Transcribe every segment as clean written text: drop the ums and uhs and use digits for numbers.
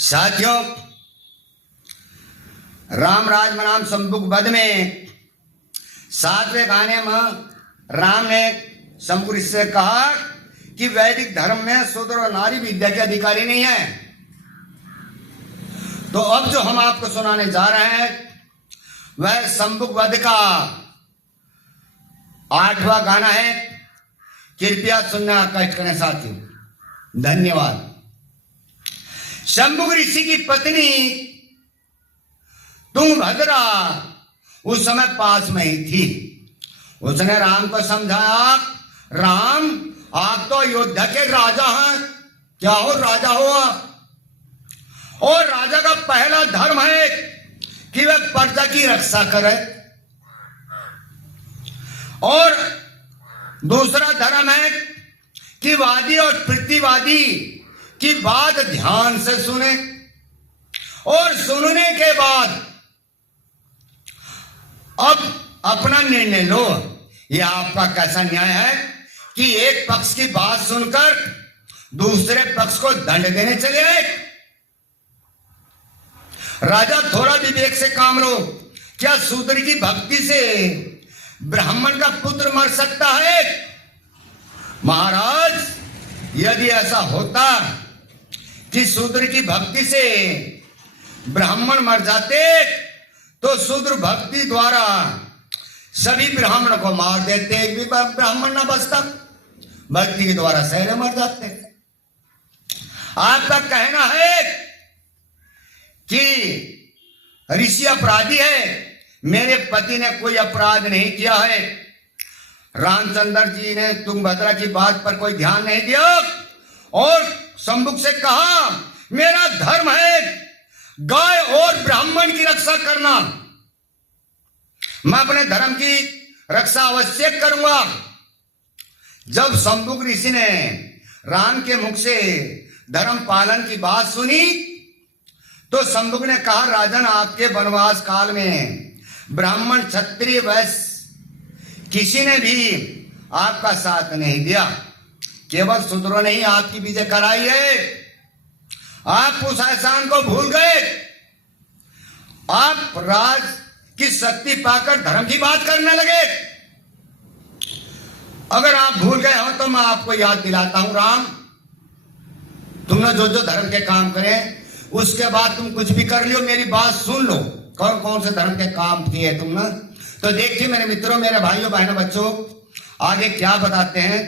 साथियों, राम राज नाम संबुक वध में 7वें गाने में राम ने शंभु ऋषि से कहा कि वैदिक धर्म में शूद्र और नारी विद्या के अधिकारी नहीं है। तो अब जो हम आपको सुनाने जा रहे हैं वह संबुक वध का 8वां गाना है। कृपया सुनना कष्ट करें साथियों। धन्यवाद। शंभु ऋषि की पत्नी तुंगभद्रा उस समय पास में ही थी। उसने राम को समझाया, राम आप तो अयोध्या के राजा हैं, क्या हो राजा हो आप, और राजा का पहला धर्म है कि वह प्रजा की रक्षा करे, और दूसरा धर्म है कि वादी और प्रतिवादी की बात ध्यान से सुने, और सुनने के बाद अब अपना निर्णय लो। यह आपका कैसा न्याय है कि एक पक्ष की बात सुनकर दूसरे पक्ष को दंड देने चले आए? राजा थोड़ा विवेक से काम लो। क्या शूद्र की भक्ति से ब्राह्मण का पुत्र मर सकता है? महाराज, यदि ऐसा होता कि शूद्र की भक्ति से ब्राह्मण मर जाते तो शूद्र भक्ति द्वारा सभी ब्राह्मणों को मार देते, एक भी ब्राह्मण न बचता, भक्ति के द्वारा सारे मर जाते। आपका कहना है कि ऋषि अपराधी है, मेरे पति ने कोई अपराध नहीं किया है। रामचंद्र जी ने तुंगभद्रा की बात पर कोई ध्यान नहीं दिया और शंभुक से कहा, मेरा धर्म है गाय और ब्राह्मण की रक्षा करना, मैं अपने धर्म की रक्षा अवश्य करूंगा। जब शंभुक ऋषि ने राम के मुख से धर्म पालन की बात सुनी तो शंभुक ने कहा, राजन, आपके वनवास काल में ब्राह्मण क्षत्रिय वैश्य किसी ने भी आपका साथ नहीं दिया, केवल शूद्रों ने ही आपकी विजय कराई है। आप उस एहसान को भूल गए। आप राज की शक्ति पाकर धर्म की बात करने लगे। अगर आप भूल गए हो तो मैं आपको याद दिलाता हूं, राम, तुमने जो जो धर्म के काम करे उसके बाद तुम कुछ भी कर लियो, मेरी बात सुन लो। कौन कौन से धर्म के काम किए तुमने? तो देखिए मेरे मित्रों, मेरे भाइयों बहनों बच्चों, आगे क्या बताते हैं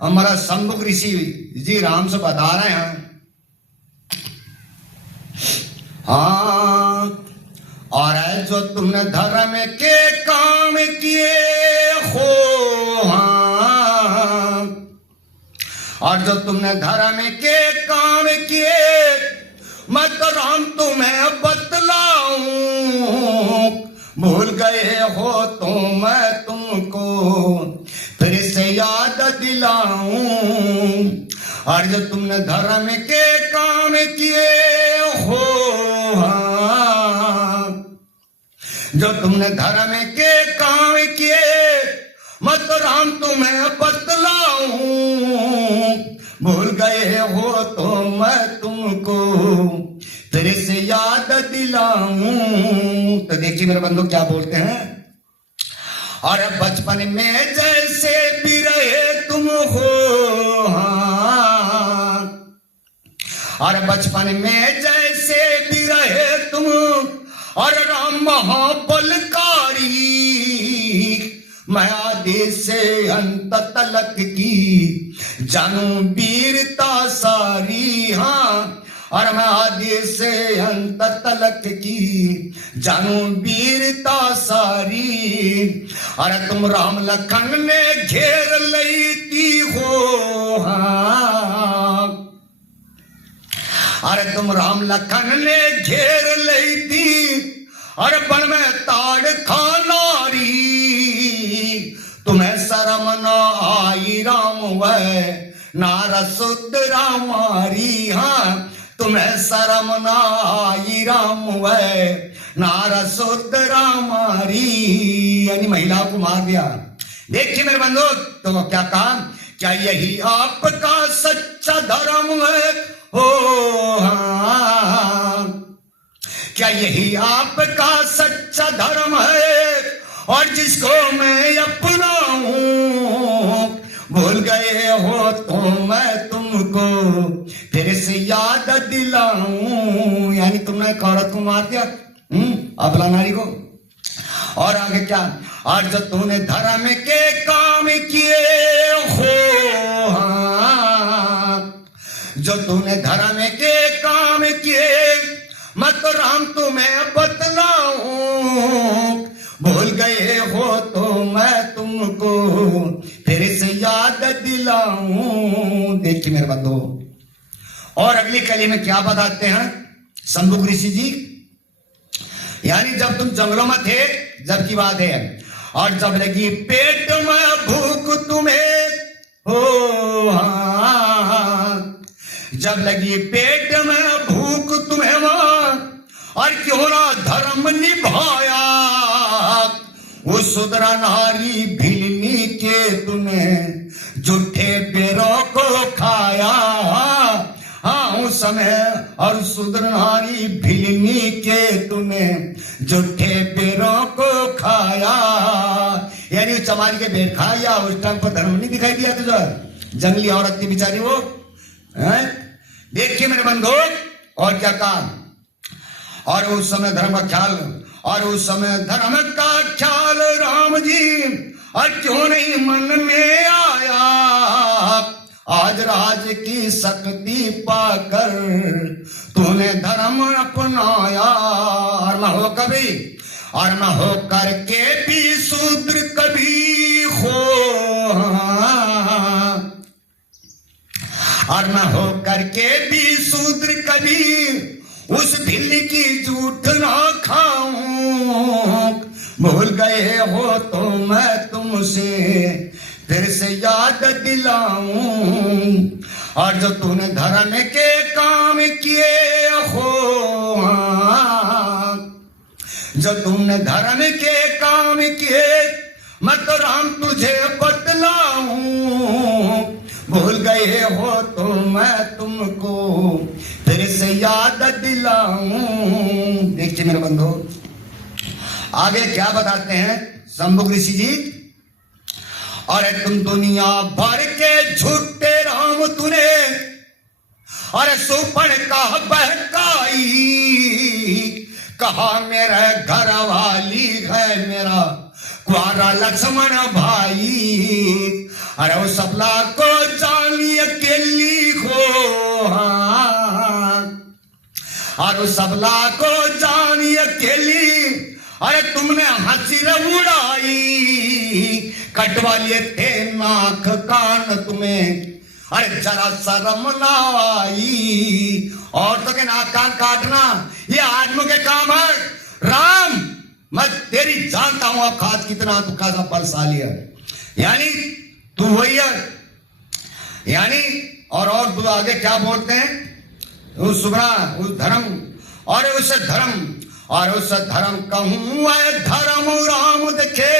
हमारा शंभुक ऋषि जी राम से बता रहे हैं। हाँ, और जो तुमने धर्म के काम किए हो, हाँ, और जो तुमने धर्म के काम किए, मैं तो राम तुम्हें बतलाऊं, भूल गए हो तो मैं तुमको फिर से याद दिलाऊं। और जो तुमने धर्म के काम किए हो, हाँ, जो तुमने धर्म के काम किए, मैं तो राम तुम्हें बतलाऊं, भूल गए हो तो मैं तुमको फिर से याद दिलाऊं। तो देखिए मेरे बंधु क्या बोलते हैं, और बचपन में जैसे भी रहे तुम हो, हाँ, और बचपन में जैसे भी रहे तुम, और राम महाबलकारी, मैं आदि से अंत तलक की जानू वीरता सारी, हाँ, और मैं आदि से अंत तलक की जानू वीरता सारी। अरे तुम राम लखन ने घेर लेती हो, हाँ, अरे तुम राम लखन ने घेर लेती, अरे बन में ताड़ खानारी, तुम्हें शर्म न आई राम वह नार शुद्ध रामारी, हाँ, तुम्हें शर्म न आई राम वह नार शुद्ध रामारी, यानी महिलाओं को मार दिया। देखिए मेरे बंधु, तो क्या कहा, क्या यही आपका सच्चा धर्म है? हो हाँ, क्या यही आपका सच्चा धर्म है और जिसको मैं अपनाऊं? भूल गए हो तो मैं तुमको फिर से याद दिलाऊं। यानी तुमने एक औरत को मार दिया, अबला नारी को। और आगे क्या? और जो तूने धर्म के काम किए हो, जो तूने धर्म के काम किए मत राम तुम्हें बतलाऊं। भूल गए हो तो मैं तुमको फिर से याद दिलाऊं। देखिए मेरे बंधु, और अगली कली में क्या बताते हैं शंभुक ऋषि जी? यानी जब तुम जंगलों में थे, जब की बात है, और जब लगी पेट में भूख तुम्हें हो, जब लगी पेट में भूख तुम्हें और क्यों ना धर्म निभाया, उस सुदरा नारी भिलनी के तूने झूठे पेड़ों को खाया। हाँ उस समय और सुदरा नारी भिलनी के तूने झूठे पेड़ों को खाया। यानी चमारी के पेड़ खाया, उस टाइम पर धर्म नहीं दिखाई दिया तुझे? जंगली औरत थी बेचारी वो। देखिए मेरे बंधु, और क्या कहा? और उस समय धर्म का ख्याल, और उस समय धर्म का ख्याल राम जी और क्यों नहीं मन में आया। आज राज की शक्ति पाकर तूने धर्म अपनाया। और मैं हो कभी, और मैं हो करके भी शूद्र कभी हो, और मैं हो करके भी शूद्र कभी उस भिल्ली की झूठ ना खाऊं। भूल गए हो तो मैं तुमसे फिर से याद दिलाऊं। और जो तूने धर्म के काम किए हो, जो तुमने धर्म के काम किए मत राम तुझे बतलाऊं। भूल गए हो तो मैं तुमको फिर से याद दिलाऊं। देखिए मेरे बंधु, आगे क्या बताते हैं शंभुक ऋषि जी? और तुम दुनिया भर के झूठे राम तूने और सुपन का बहकाई। कहा मेरा घर वाली है मेरा कुआरा लक्ष्मण भाई। अरे वो सबला को जानिए अकेली हो, और उस सबला को जानिए अकेली। अरे तुमने हंसी उड़ाई, कटवा लिए थे नाक कान तुम्हें, अरे जरा शर्म ना आई। और तो के नाक कान काटना ये आदमी के काम है। राम मैं तेरी जानता हूं अब खास कितना तू खासा बलशाली है। यानी तू वही है। यानी और तू आगे क्या बोलते हैं? उस सुबरा उस धर्म और उस धर्म और उस धर्म कहूं धर्म राम देखे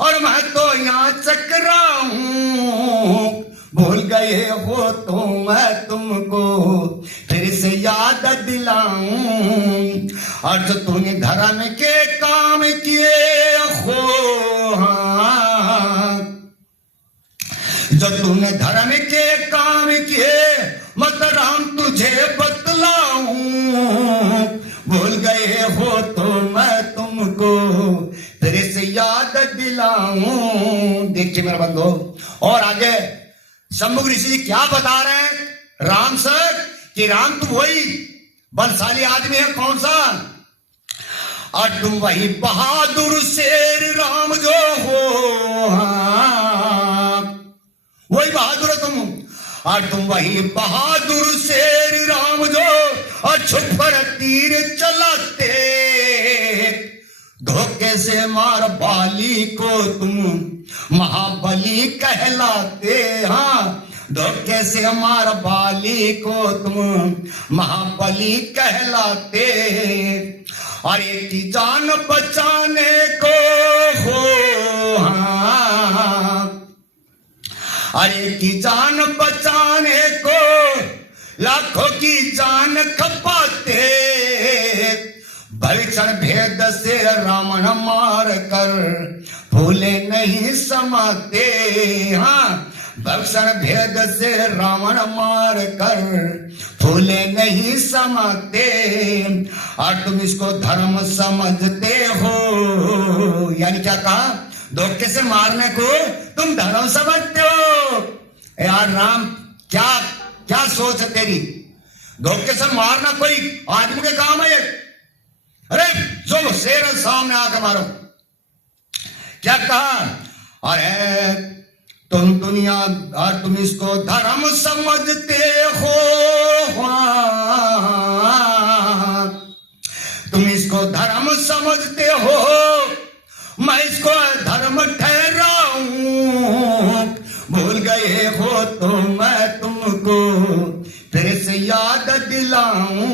और मैं तो यहाँ चकरा हूं। भूल गए हो तो मैं तुमको फिर से याद दिलाऊं। और जो तूने धर्म के काम किए हो, जो तूने धर्म के काम किए मत राम तुझे बतलाऊं। भूल गए हो तो मैं तुमको फिर से याद दिलाऊं। देखिए मेरा बंधु, और आगे शंभुक ऋषि क्या बता रहे हैं राम सर कि राम तुम वही बलशाली आदमी है। कौन सा? और तुम वही बहादुर शेर राम जो हो, वही बहादुर है तुम। और तुम वही बहादुर शेर राम जो और छुप कर तीर चलाते, धोखे से मार बाली को तुम महाबली कहलाते। हाँ धोखे से मार बाली को तुम महाबली कहलाते। और एक की जान बचाने को हो, हाँ अरे की जान बचाने को लाखों की जान खपाते। भविक्षण भेद से रावण मार कर भूले नहीं समाते। हाँ, भक्षण भेद से रावण मार कर भूले नहीं समाते। और तुम इसको धर्म समझते हो, यानी क्या कहा, धोखे से मारने को तुम धर्म समझते हो। यार राम, क्या क्या सोच है तेरी, धोखे से मारना कोई आदमी के काम है? अरे जो शेर सामने आकर मारो। क्या कहा, अरे तुम दुनिया और तुम इसको धर्म समझते हो, तुम इसको धर्म समझते हो, मैं इसको धर्म ठहराऊं। भूल गए हो तो मैं तुमको फिर से याद दिलाऊं।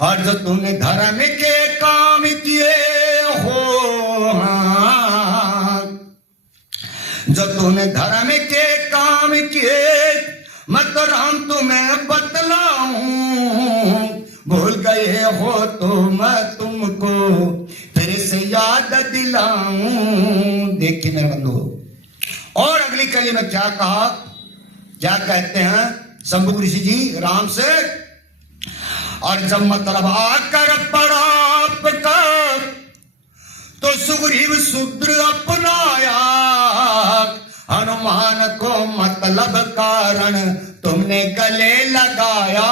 और जो तुमने धर्म के काम किए हो, जो तूने धर्म के काम किए, मैं तो राम तुम्हें बतलाऊं। भूल गए हो तो मैं तुमको फिर से याद दिलाऊं। देखिए मेरे बंधु, और अगली कली में क्या कहा, क्या कहते हैं शंभु ऋषि जी राम से, और जब मतलब आकर पड़ा आपका तो सुग्रीव शूद्र अपनाया। हनुमान को मतलब कारण तुमने गले लगाया।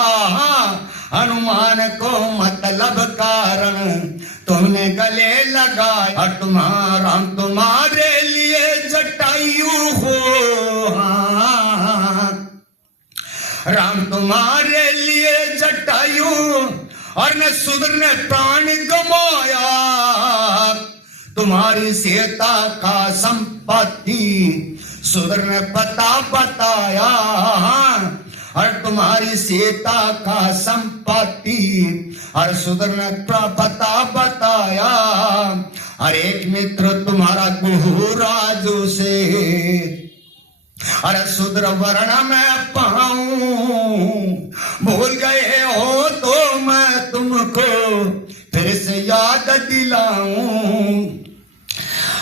हनुमान को मतलब कारण तुमने गले लगाया। और तुम्हारे लिए जटायु हो, राम तुम्हारे लिए जटायु, और न शूद्र ने प्राण गमाया। तुम्हारी सीता का संपत्ति शूद्र ने पता बताया। और तुम्हारी सीता का संपत्ति और शूद्र ने पता बताया। और एक मित्र तुम्हारा गुहु राजू से, अरे शूद्र वर्ण में पाऊं। भूल गए हो तो मैं तुमको फिर से याद दिलाऊं।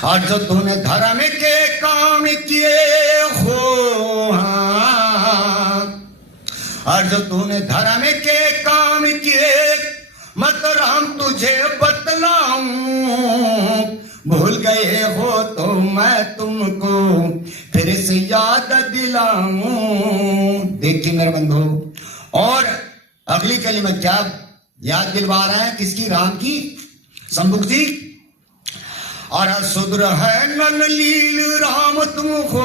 और जो तूने धर्म के काम किए हो, और जो तूने धर्म के काम किए, मत राम तुझे बतलाऊं। भूल गए हो तो मैं तुमको फिर से याद दिलाऊं। देखिए मेरे बंधु, और अगली कली में क्या याद दिलवा रहे हैं, किसकी, राम की, शंभुक जी। और शूद्र है ननलील राम तुमको,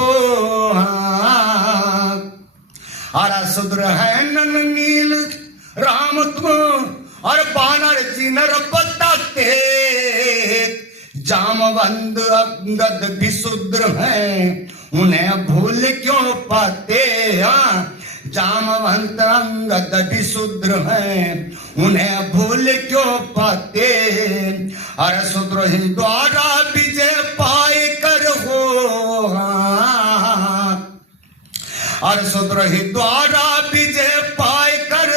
और शूद्र है ननलील राम तुम, और बानर चिनर बताते। जामवंत अंगद भी शूद्र हैं, उन्हें भूल क्यों पाते। जामवंत अंगद भी शूद्र हैं, उन्हें भूल क्यों पाते। अरे शूद्र ही द्वारा विजय पाए कर हो, और शूद्र ही द्वारा विजय पाए कर,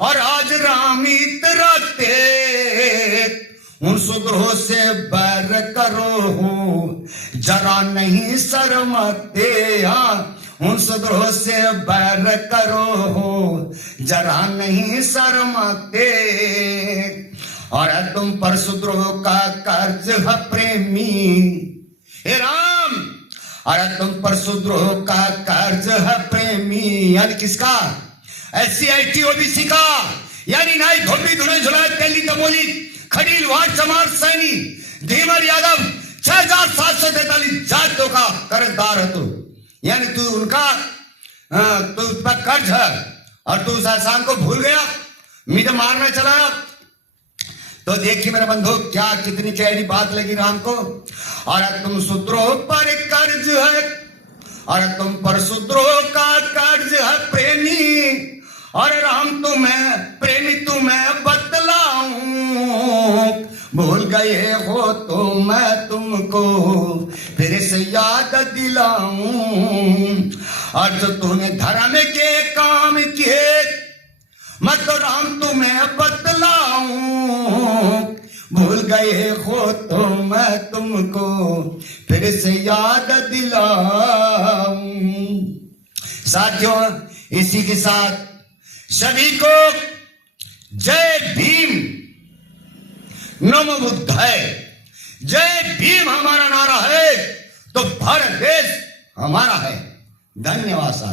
और आज रामित रहते। उन शूद्रों से बैर करो हो, जरा नहीं शर्माते। उन शूद्रों से बैर करो हो, जरा नहीं शर्माते। और तुम पर शूद्रों का कर्ज है प्रेमी, हे राम। अरे तुम पर शूद्रों का कर्ज है प्रेमी, यानी किसका, SC/ST OBC का, यानी नाई धोबी धुने झुलाए तेली तमोली खड़ील वाट चमार सैनी धीमर यादव 6743 जातों का कर्जदार है तू। यानी तू उनका तू उस पर कर्ज है, और तू उस एहसान को भूल गया, मीट मारने चला। तो देखिए मेरे बंधु, क्या कितनी चहरी बात लगी राम को। और तुम शूद्रों पर कर्ज है, और तुम पर शूद्रों का कर्ज है प्रेमी। और राम तुम्हें प्रेमी तुम्हें बतलाऊं। भूल गए हो तो मैं तुमको फिर से याद दिलाऊं। और जो तूने धर्म के काम किए, मैं तो राम तुम्हें बतलाऊं। गए हो तो मैं तुमको फिर से याद दिलाऊं। साथियों, इसी के साथ सभी को जय भीम, नमो बुद्धाय। जय भीम हमारा नारा है तो भारत देश हमारा है। धन्यवाद साथियों।